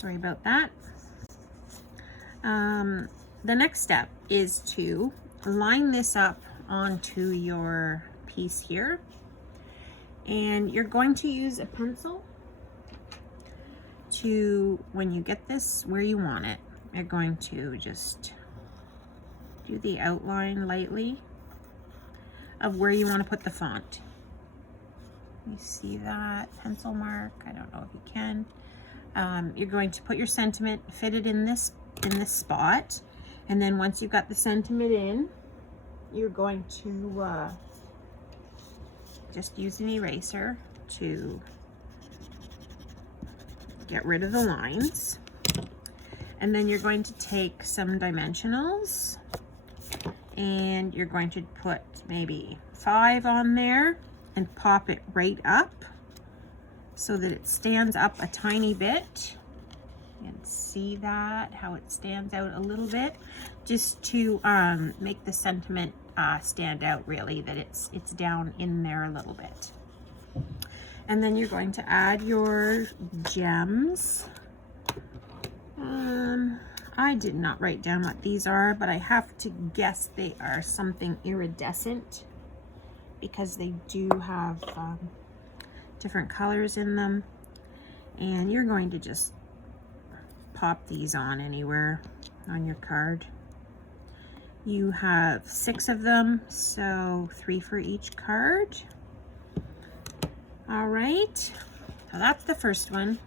Sorry about that. The next step is to line this up onto your piece here. And you're going to use a pencil to, when you get this where you want it, you're going to just do the outline lightly of where you want to put the font. You see that pencil mark? I don't know if you can. You're going to put your sentiment, fit it in this spot, and then once you've got the sentiment in, you're going to just use an eraser to get rid of the lines. And then you're going to take some dimensionals and you're going to put maybe 5 on there and pop it right up so that it stands up a tiny bit. You can see that, how it stands out a little bit, just to make the sentiment stand out, really, that it's down in there a little bit. And then you're going to add your gems. I did not write down what these are, but I have to guess they are something iridescent because they do have different colors in them. And you're going to just pop these on anywhere on your card. You have 6 of them, so 3 for each card. All right, so that's the first one.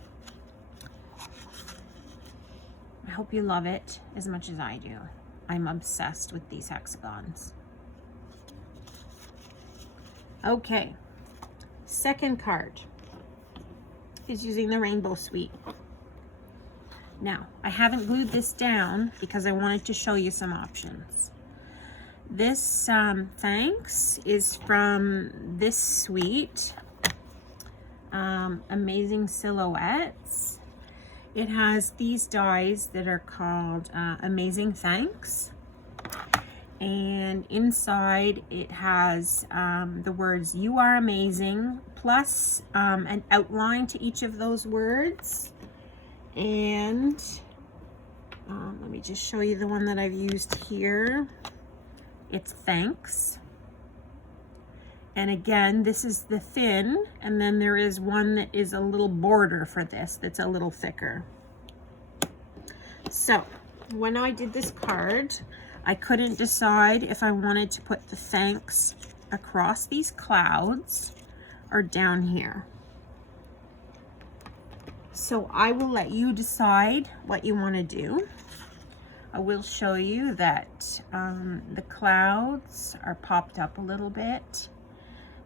I hope you love it as much as I do. I'm obsessed with these hexagons. Okay, second card is using the Rainbow Suite. Now, I haven't glued this down because I wanted to show you some options. This thanks is from this suite, Amazing Silhouettes. It has these dies that are called Amazing Thanks. And inside it has the words "You are amazing," plus an outline to each of those words. And let me just show you the one that I've used here. It's thanks. And again, this is the thin, and then there is one that is a little border for this that's a little thicker. So when I did this card, I couldn't decide if I wanted to put the thanks across these clouds or down here. So I will let you decide what you want to do. I will show you that the clouds are popped up a little bit,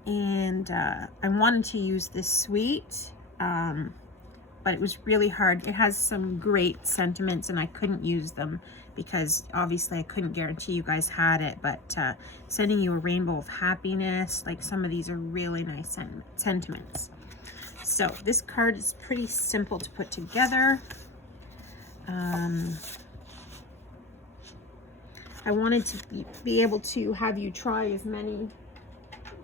and I wanted to use this suite, but it was really hard. It has some great sentiments and I couldn't use them because obviously I couldn't guarantee you guys had it, but sending you a rainbow of happiness, like some of these are really nice sentiments. So this card is pretty simple to put together. I wanted to be able to have you try as many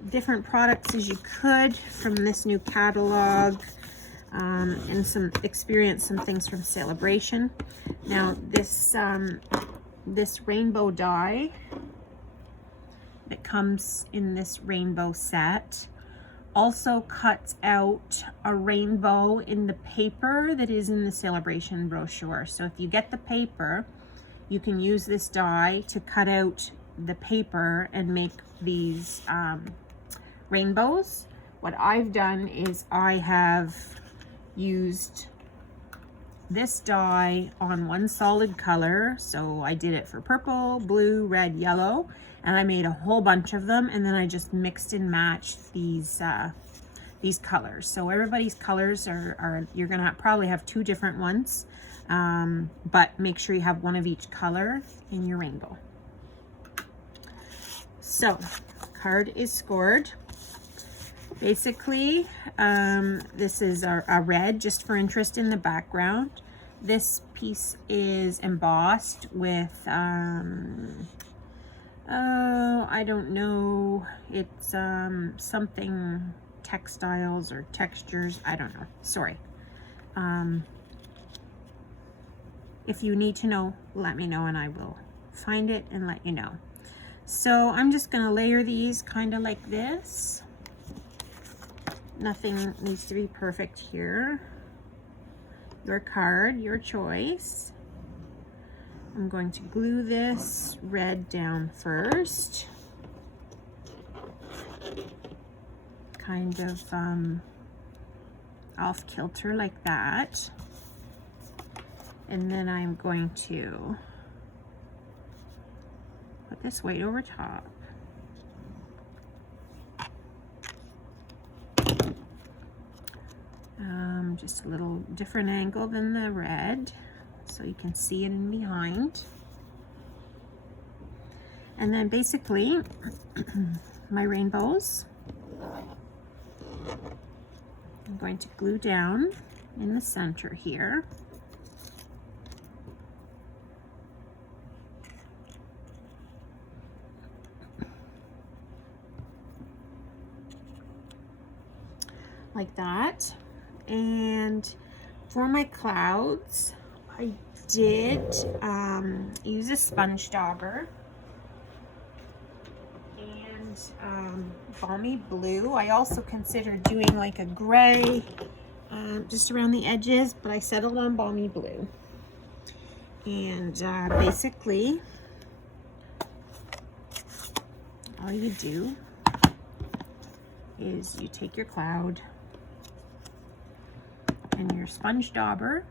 different products as you could from this new catalog, and experience some things from Celebration. Now this rainbow die that comes in this rainbow set also cuts out a rainbow in the paper that is in the Celebration brochure. So if you get the paper, you can use this die to cut out the paper and make these rainbows. What I've done is I have used this die on one solid color. So I did it for purple, blue, red, yellow, and I made a whole bunch of them, and then I just mixed and matched these colors. So everybody's colors are you're gonna probably have 2 different ones, but make sure you have one of each color in your rainbow. So card is scored. Basically, this is a red, just for interest in the background. This piece is embossed with, oh, I don't know. It's something textiles or textures. I don't know. Sorry. if you need to know, let me know and I will find it and let you know. So I'm just gonna layer these kind of like this. Nothing needs to be perfect here. Your card, your choice. I'm going to glue this red down first. Kind of off kilter like that. And then I'm going to put this white over top. Just a little different angle than the red, so you can see it in behind. And then basically, my rainbows, I'm going to glue down in the center here. Like that. And for my clouds, I did use a sponge dauber and balmy blue. I also considered doing like a gray just around the edges, but I settled on balmy blue. And basically, all you do is you take your cloud and your sponge dauber,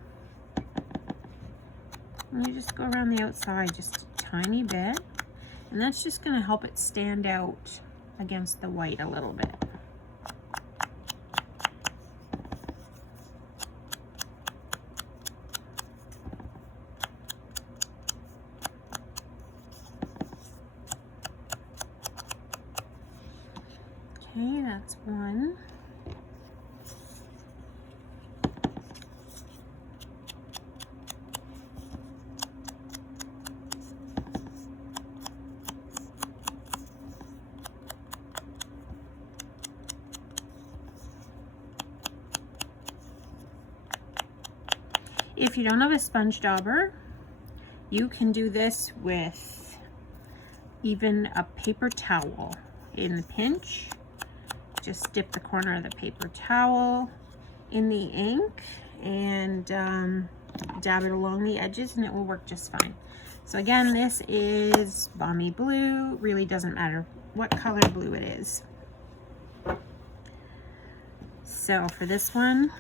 and you just go around the outside just a tiny bit, and that's just going to help it stand out against the white a little bit. Okay, that's one. If you don't have a sponge dauber, you can do this with even a paper towel. In the pinch, just dip the corner of the paper towel in the ink and dab it along the edges and it will work just fine. So again, this is balmy blue. Really doesn't matter what color blue it is. So for this one,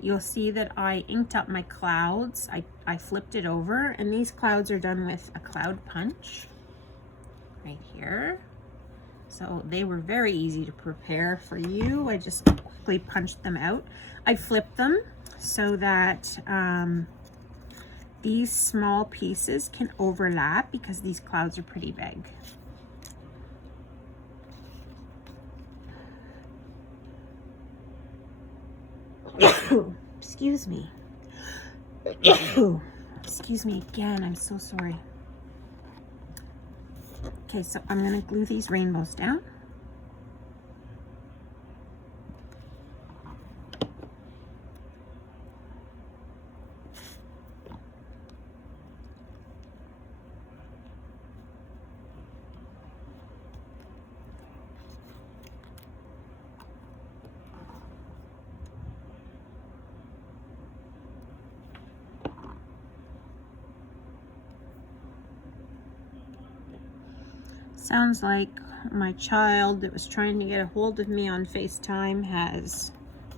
you'll see that I inked up my clouds. I flipped it over, and these clouds are done with a cloud punch right here. So they were very easy to prepare for you. I just quickly punched them out. I flipped them so that these small pieces can overlap because these clouds are pretty big. Excuse me. Excuse me again, I'm so sorry. Okay, so I'm going to glue these rainbows down. Sounds like my child that was trying to get a hold of me on FaceTime has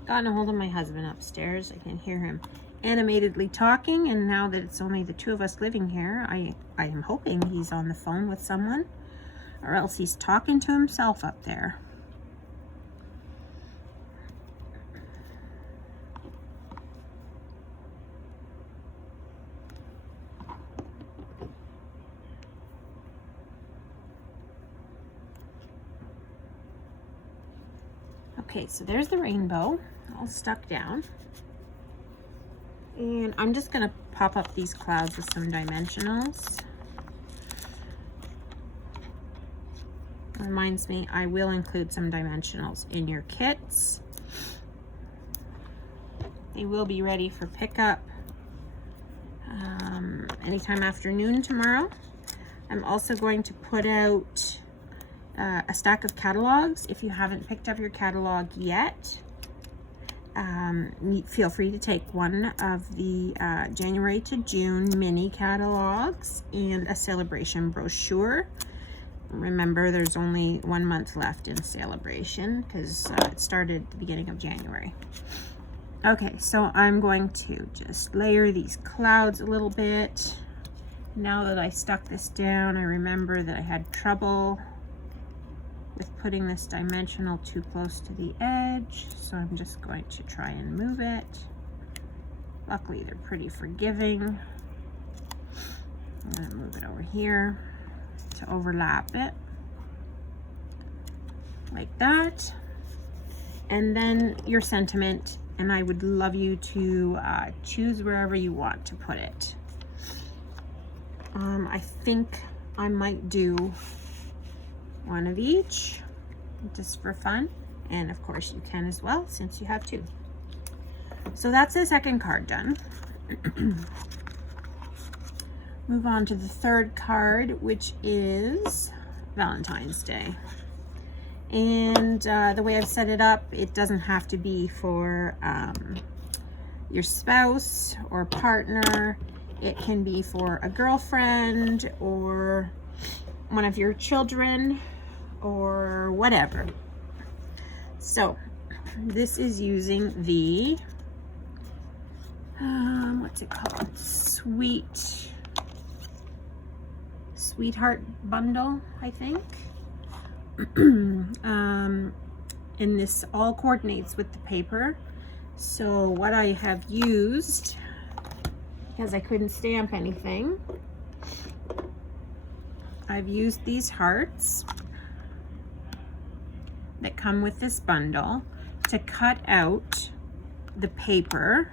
gotten a hold of my husband upstairs. I can hear him animatedly talking, and now that it's only the two of us living here, I am hoping he's on the phone with someone, or else he's talking to himself up there. Okay, so there's the rainbow all stuck down. And I'm just going to pop up these clouds with some dimensionals. Reminds me, I will include some dimensionals in your kits. They will be ready for pickup anytime after noon tomorrow. I'm also going to put out a stack of catalogs. If you haven't picked up your catalog yet, feel free to take one of the January to June mini catalogs and a celebration brochure. Remember, there's only 1 month left in celebration because it started at the beginning of January. Okay, so I'm going to just layer these clouds a little bit. Now that I stuck this down, I remember that I had trouble with putting this dimensional too close to the edge, so I'm just going to try and move it. Luckily, they're pretty forgiving. I'm going to move it over here to overlap it like that. And then your sentiment, and I would love you to choose wherever you want to put it. I think I might do one of each just for fun, and of course you can as well since you have two. So that's the second card done. Move on to the third card, which is Valentine's Day. And the way I've set it up, it doesn't have to be for your spouse or partner. It can be for a girlfriend or one of your children or whatever. So this is using the, what's it called? Sweetheart bundle, I think. And this all coordinates with the paper. So what I have used, because I couldn't stamp anything, I've used these hearts that come with this bundle to cut out the paper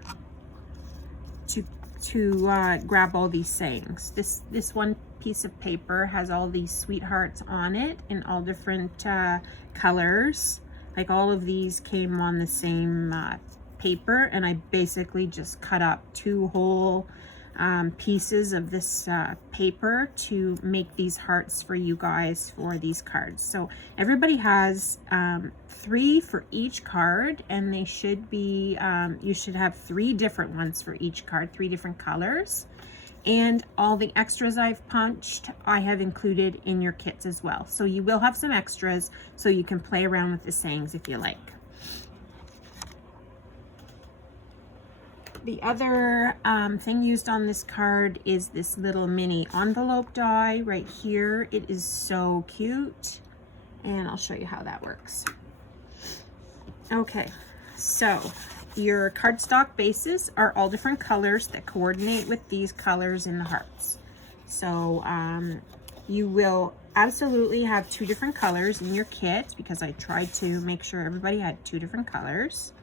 to grab all these sayings. This one piece of paper has all these sweethearts on it in all different colors. Like all of these came on the same paper, and I basically just cut up 2 whole pieces of this paper to make these hearts for you guys for these cards. So everybody has 3 for each card, and they should be, you should have 3 different ones for each card, 3 different colors. And all the extras I've punched, I have included in your kits as well. So you will have some extras so you can play around with the sayings if you like. The other thing used on this card is this little mini envelope die right here. It is so cute, and I'll show you how that works. Okay, so your cardstock bases are all different colors that coordinate with these colors in the hearts. So you will absolutely have 2 different colors in your kit because I tried to make sure everybody had 2 different colors.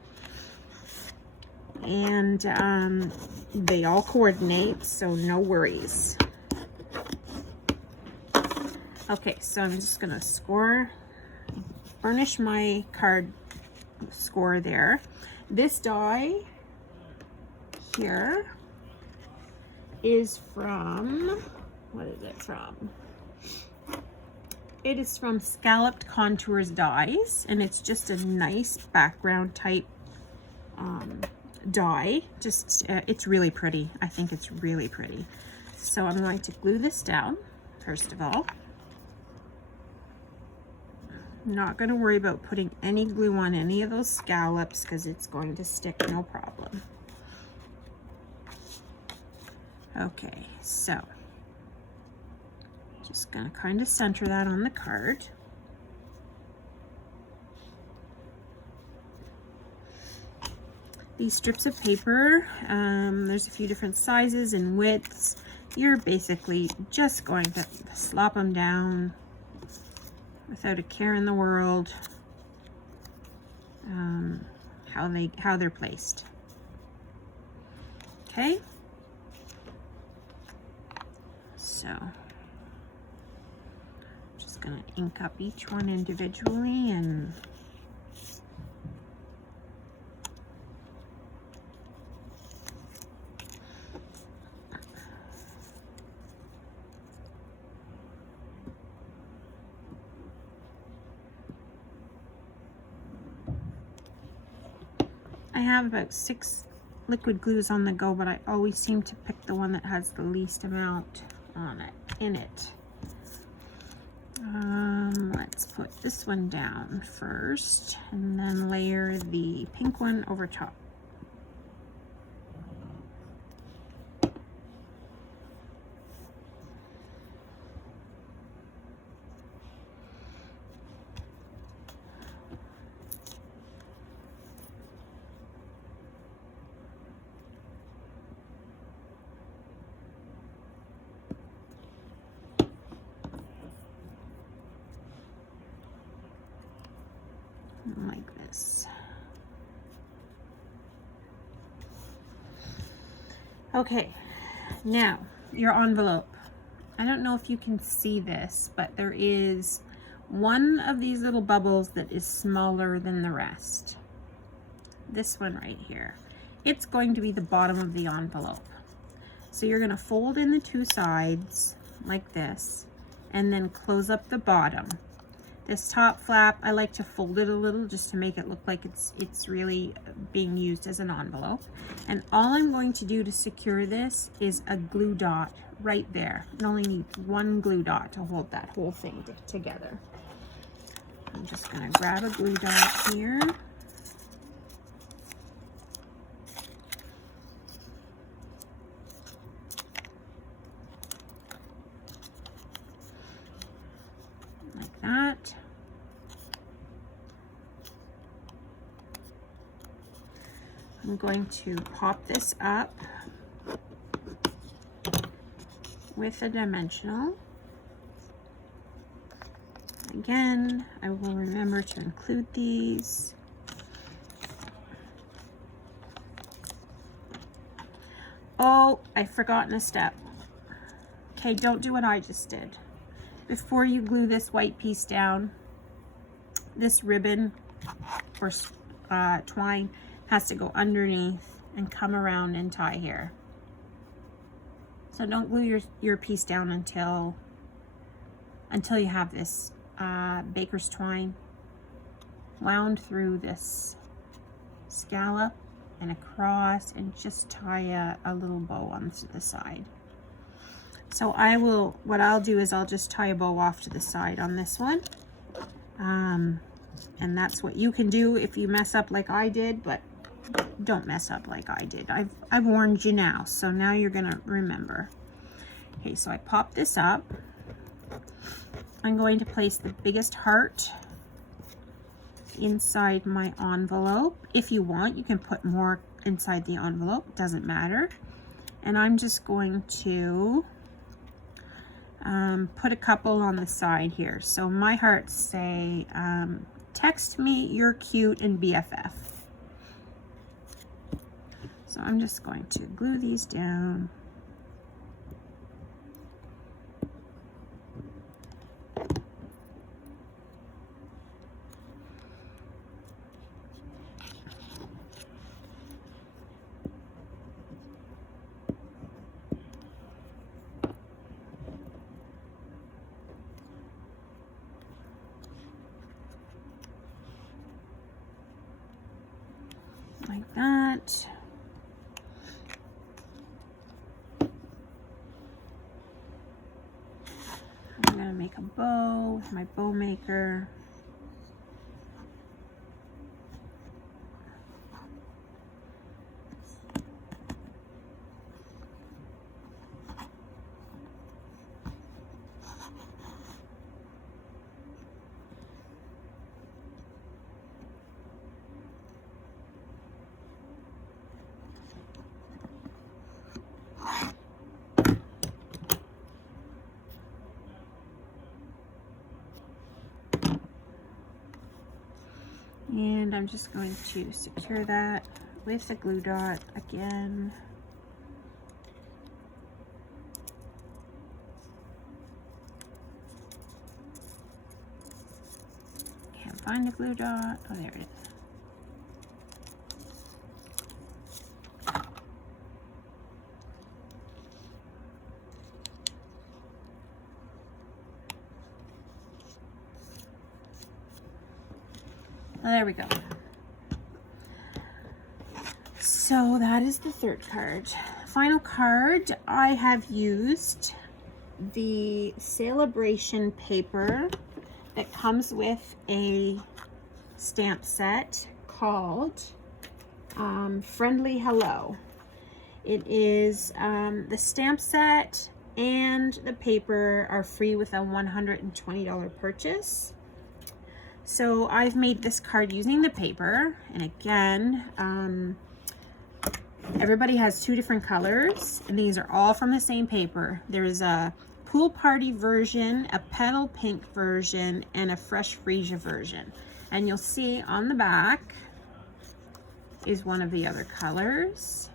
And they all coordinate, so no worries. Okay, so I'm just gonna burnish my card score there. This die here is from, what is it from? It is from Scalloped Contours Dies, and it's just a nice background type die. Just it's really pretty. I think it's really pretty. So I'm going to glue this down first of all. I'm not going to worry about putting any glue on any of those scallops because it's going to stick no problem. Okay, so just going to kind of center that on the card. These strips of paper, there's a few different sizes and widths. You're basically just going to slop them down without a care in the world how they're placed. Okay, so I'm just going to ink up each one individually and have about 6 liquid glues on the go, but I always seem to pick the one that has the least amount on it, in it. Let's put this one down first and then layer the pink one over top. Like this. Okay, now your envelope. I don't know if you can see this, but there is one of these little bubbles that is smaller than the rest. This one right here. It's going to be the bottom of the envelope. So you're going to fold in the two sides like this and then close up the bottom. This top flap, I like to fold it a little just to make it look like it's really being used as an envelope. And all I'm going to do to secure this is a glue dot right there. I only need one glue dot to hold that whole thing together. I'm just going to grab a glue dot here. Like that. I'm going to pop this up with a dimensional. Again, I will remember to include these. Oh, I've forgotten a step. Okay, don't do what I just did. Before you glue this white piece down, this ribbon or twine has to go underneath and come around and tie here. So don't glue your piece down until you have this baker's twine wound through this scallop and across, and just tie a little bow onto the side. So what I'll do is I'll just tie a bow off to the side on this one. And that's what you can do if you mess up like I did, but don't mess up like I did. I've warned you now, so now you're gonna remember. Okay, so I pop this up. I'm going to place the biggest heart inside my envelope. If you want, you can put more inside the envelope, doesn't matter. And I'm just going to put a couple on the side here. So my hearts say, text me, you're cute, and BFF. So I'm just going to glue these down. Like that. I'm going to make a bow with my bow maker. And I'm just going to secure that with a glue dot again. Can't find a glue dot. Oh, there it is. Oh, there we go. So that is the third card. Final card, I have used the Celebration paper that comes with a stamp set called Friendly Hello. It is the stamp set and the paper are free with a $120 purchase. So I've made this card using the paper, and again, everybody has two different colors, and these are all from the same paper. There's a pool party version, a petal pink version, and a fresh freesia version. And you'll see on the back is one of the other colors.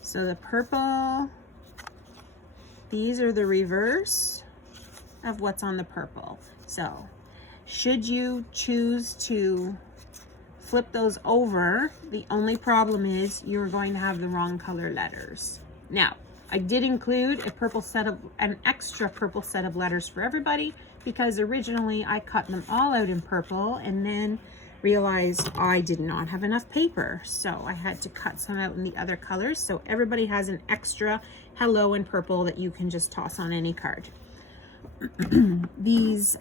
So the purple, these are the reverse of what's on the purple. So should you choose to flip those over, the only problem is you're going to have the wrong color letters. Now, I did include an extra purple set of letters for everybody, because originally I cut them all out in purple and then realized I did not have enough paper. So I had to cut some out in the other colors. So everybody has an extra hello in purple that you can just toss on any card. These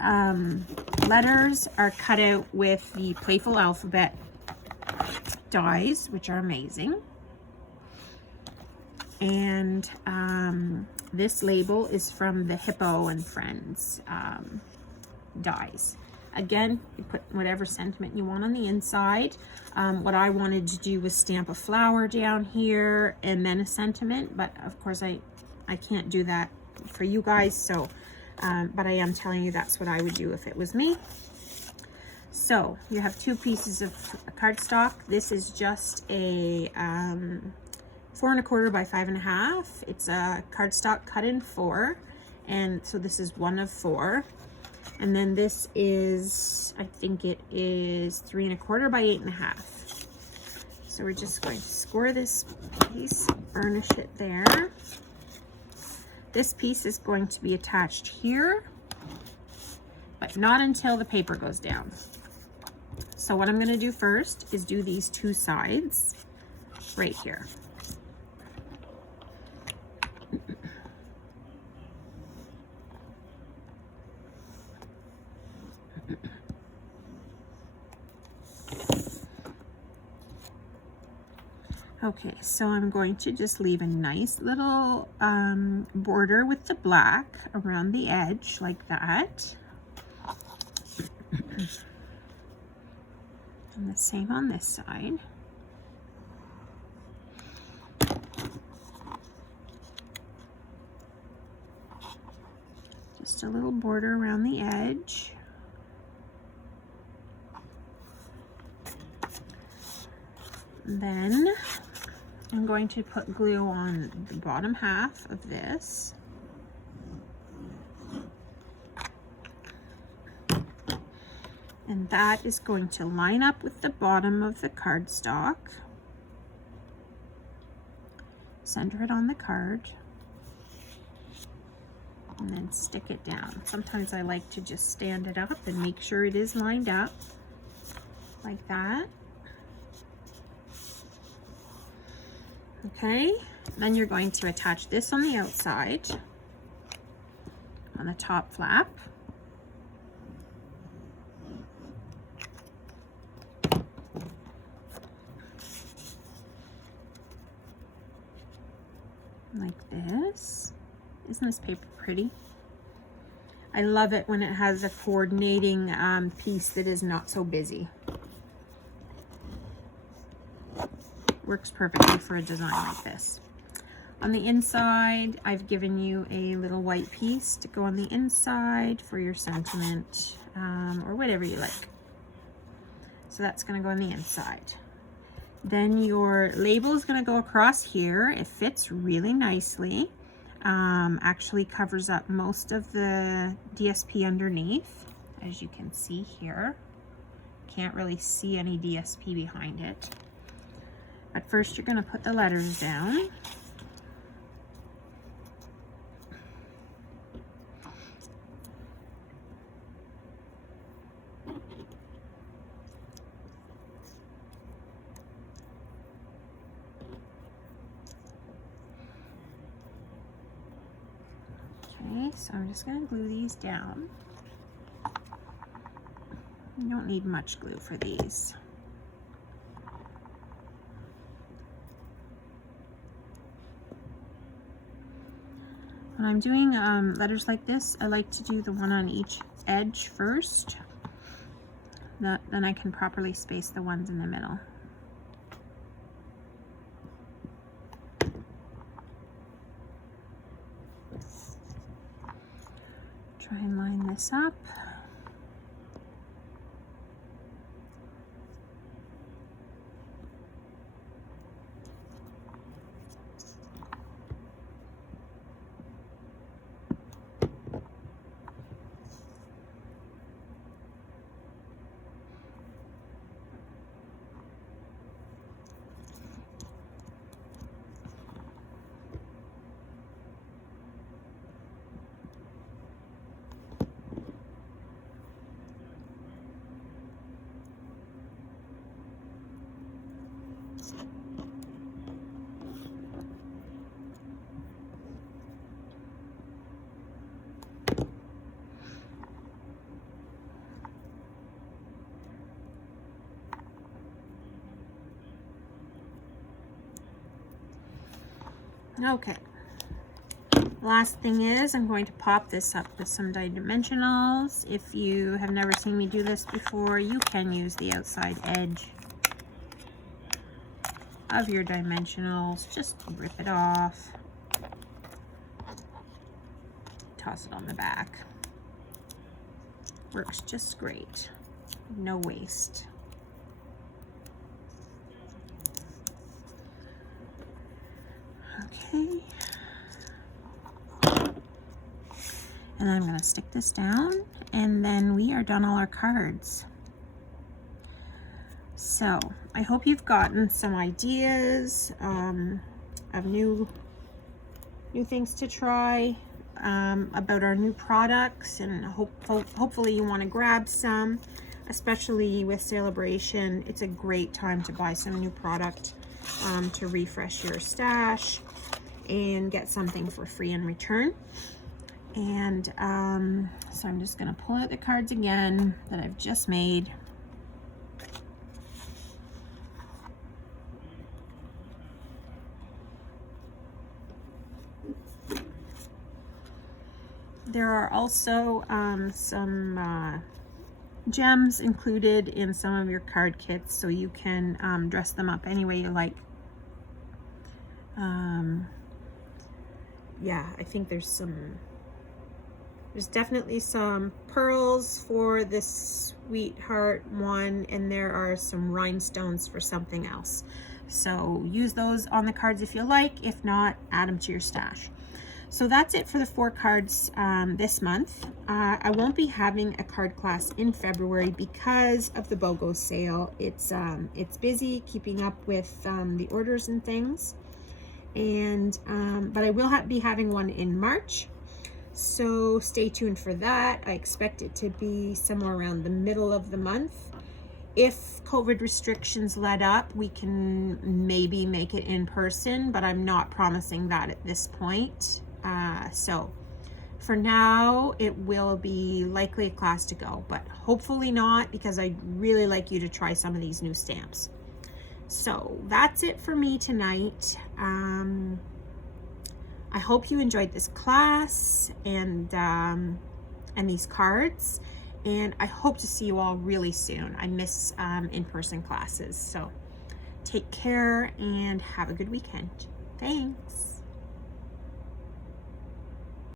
letters are cut out with the Playful Alphabet dies, which are amazing. And this label is from the Hippo and Friends dies. Again, you put whatever sentiment you want on the inside. What I wanted to do was stamp a flower down here and then a sentiment, but of course I can't do that for you guys, so but I am telling you that's what I would do if it was me. So you have two pieces of cardstock. This is just a 4 1/4 by 5 1/2. It's a cardstock cut in 4, and so this is 1 of 4. And then this is, I think it is 3 1/4 by 8 1/2. So we're just going to score this piece, burnish it there. This piece is going to be attached here, but not until the paper goes down. So what I'm going to do first is do these two sides right here. Okay, so I'm going to just leave a nice little border with the black around the edge like that. And the same on this side. Just a little border around the edge. Then I'm going to put glue on the bottom half of this. And that is going to line up with the bottom of the cardstock. Center it on the card. And then stick it down. Sometimes I like to just stand it up and make sure it is lined up like that. Okay, then you're going to attach this on the outside, on the top flap. Like this. Isn't this paper pretty? I love it when it has a coordinating piece that is not so busy. Works perfectly for a design like this. On the inside, I've given you a little white piece to go on the inside for your sentiment, or whatever you like. So that's going to go on the inside. Then your label is going to go across here. It fits really nicely. Actually covers up most of the DSP underneath, as you can see here. Can't really see any DSP behind it. But first you're going to put the letters down. Okay, so I'm just going to glue these down. You don't need much glue for these. When I'm doing letters like this, I like to do the one on each edge first. Then I can properly space the ones in the middle. Try and line this up. Okay. Last thing is I'm going to pop this up with some dimensionals. If you have never seen me do this before, you can use the outside edge of your dimensionals. Just rip it off. Toss it on the back. Works just great. No waste. Okay. And I'm going to stick this down, and then we are done all our cards. So I hope you've gotten some ideas of new things to try, about our new products, and hopefully you want to grab some, especially with Celebration. It's a great time to buy some new product to refresh your stash and get something for free in return. And so I'm just going to pull out the cards again that I've just made. There are also some gems included in some of your card kits, so you can dress them up any way you like. Yeah, I think there's definitely some pearls for this sweetheart one, and there are some rhinestones for something else. So use those on the cards if you like. If not, add them to your stash. So that's it for the 4 cards this month. I won't be having a card class in February because of the BOGO sale. It's busy keeping up with the orders and things, and but I will be having one in March. So stay tuned for that. I expect it to be somewhere around the middle of the month. If COVID restrictions let up, we can maybe make it in person, but I'm not promising that at this point. So for now, it will be likely a class to go, but hopefully not, because I'd really like you to try some of these new stamps. So that's it for me tonight. I hope you enjoyed this class and these cards, and I hope to see you all really soon. I miss in-person classes. So take care and have a good weekend. Thanks.